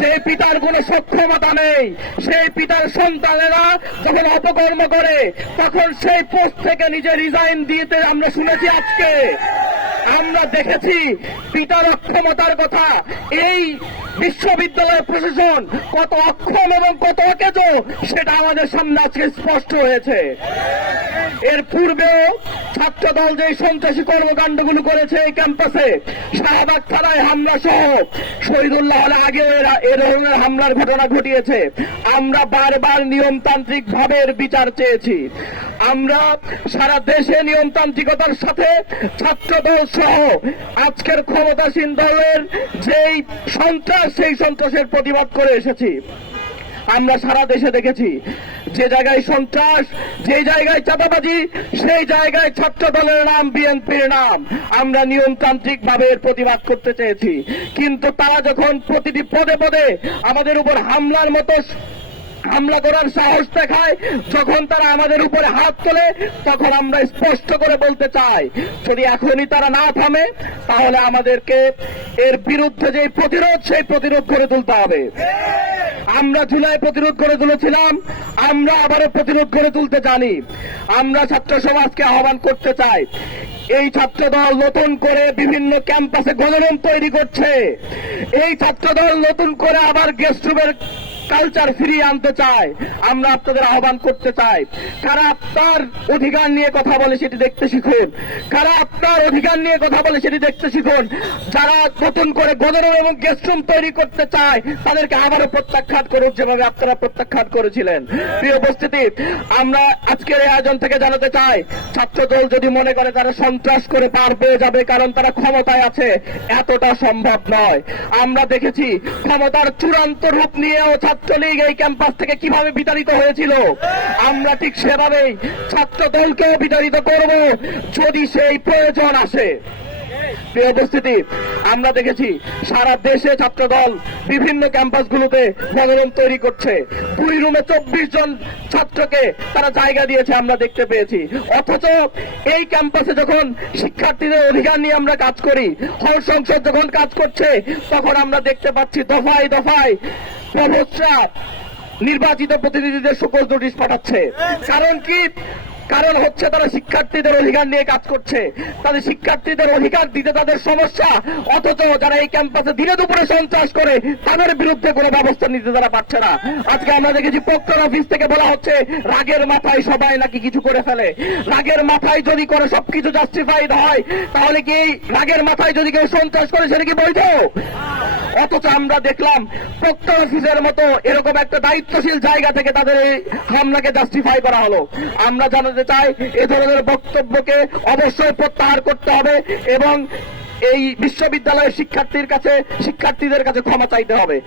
সেই পিতার কোনো সক্ষমতা নেই। সেই পিতার সন্তানেরা যখন অপকর্ম করে তখন সেই পোস্ট থেকে নিজে রিজাইন দিতে আমরা শুনেছি। আজকে আমরা দেখেছি পিতার অক্ষমতার কথা। এই বিশ্ববিদ্যালয় প্রশাসন কত অক্ষম এবং কত অকেজ সেটা আমাদের সামনে আজকে স্পষ্ট হয়েছে। এর পূর্বেও ছাত্রদল যে সন্ত্রাসী কর্মকাণ্ডগুলো করেছে এই ক্যাম্পাসে, শাহবাগ থানায় হামলা সহ শহীদুল্লাহ হলে আগেও এ ধরনের হামলার ঘটনা ঘটিয়েছে। আমরা বারবার নিয়মতান্ত্রিক ভাবে এর বিচার চেয়েছি। আমরা সারা দেশে নিয়মতান্ত্রিকতার সাথে ছাত্রদল সহ আজকের ক্ষমতাসীন দলের যেই সন্ত্রাস সেই সন্ত্রাসের প্রতিবাদ করে এসেছি। আমরা সারা দেশে দেখেছি যে জায়গায় সন্ত্রাস, যে জায়গায় চাঁদাবাজি, সেই জায়গায় ছাত্র দলের নাম, বিএনপির নাম। আমরা নিয়মতান্ত্রিক ভাবে এর প্রতিবাদ করতে চেয়েছি, কিন্তু তারা যখন প্রতিটি পদে পদে আমাদের উপর হামলা করার সাহস দেখায়, যখন তারা আমাদের উপরে হাত তোলে, তখন আমরা স্পষ্ট করে বলতে চাই, যদি এখনই তারা না থামে তাহলে আমাদেরকে এর বিরুদ্ধে যে প্রতিরোধ, সেই প্রতিরোধ করে তুলতে হবে। আমরা জুলাই প্রতিরোধ করে তুলেছিলাম, আমরা আবারও প্রতিরোধ করে তুলতে জানি। আমরা ছাত্র সমাজকে আহ্বান করতে চাই, এই ছাত্রদল নতুন করে বিভিন্ন ক্যাম্পাসে গণরুম তৈরি করছে। এই ছাত্রদল নতুন করে আবার গেস্ট রুমের কালচার ফিরিয়ে আনতে চায়। আমরা আপনাদের আহ্বান করতে চাই, কারা আপনার অধিকার নিয়ে কথা বলে সেটি দেখতে শিখুন। কারা আপনার অধিকার নিয়ে কথা বলে সেটি দেখতে শিখুন। যারা নতুন করে গণরুম এবং গেস্টরুম তৈরি করতে চায় তাদেরকে আবারও প্রত্যাখ্যান করুক, যেভাবে আপনারা প্রত্যাখ্যান করেছিলেন। প্রিয় উপস্থিতি, আমরা আজকের এই আয়োজন থেকে জানাতে চাই, ছাত্রদল যদি মনে করে তারা সন্ত্রাস করে পার পেয়ে যাবে কারণ তারা ক্ষমতায় আছে, এতটা সম্ভব নয়। আমরা দেখেছি ক্ষমতার চূড়ান্ত রূপ নিয়েও ছাত্রলীগ এই ক্যাম্পাস থেকে কিভাবে বিতাড়িত হয়েছিল। আমরা ঠিক সেভাবেই ছাত্র দলকেও বিতাড়িত করব যদি সেই প্রয়োজন আসে। প্রিয় উপস্থিতি, আমরা দেখেছি সারা দেশে ছাত্রদল বিভিন্ন ক্যাম্পাসগুলোতে গণরুম তৈরি করছে। 2 রুমে 24 জন ছাত্রকে তারা জায়গা দিয়েছে, আমরা দেখতে পেয়েছি। অথচ এই ক্যাম্পাসে যখন শিক্ষার্থীদের অধিকার নিয়ে আমরা কাজ করি, হল সংসদ যখন কাজ করছে, তখন আমরা দেখতে পাচ্ছি দফায় দফায় প্রভোস্টরা নির্বাচিত প্রতিনিধিদের সকল নোটিশ পাঠাচ্ছে। কারণ কি? কারণ হচ্ছে তারা শিক্ষার্থীদের অধিকার নিয়ে কাজ করছে, তাদের শিক্ষার্থীদের অধিকার দিতে তাদের সমস্যা। অথচ যারা এই ক্যাম্পাসে দিনে দুপুরে সন্ত্রাস করে তাদের বিরুদ্ধে কোনো ব্যবস্থা নিতে তারা পারছে না। আজকে আমরা দেখেছি প্রক্টর অফিস থেকে বলা হচ্ছে রাগের মাথায় সবাই নাকি কিছু করে ফেলে। রাগের মাথায় যদি করে সবকিছু জাস্টিফাইড হয়, তাহলে কি রাগের মাথায় যদি কেউ সন্ত্রাস করে সেটা কি বৈধ? অথচ আমরা দেখলাম প্রক্টর অফিসের মতো এরকম একটা দায়িত্বশীল জায়গা থেকে তাদের এই হামলাকে জাস্টিফাই করা হলো। আমরা জানাতে চাই, এ ধরনের বক্তব্যকে অবশ্যই প্রত্যাহার করতে হবে এবং এই বিশ্ববিদ্যালয়ের শিক্ষার্থীদের কাছে ক্ষমা চাইতে হবে।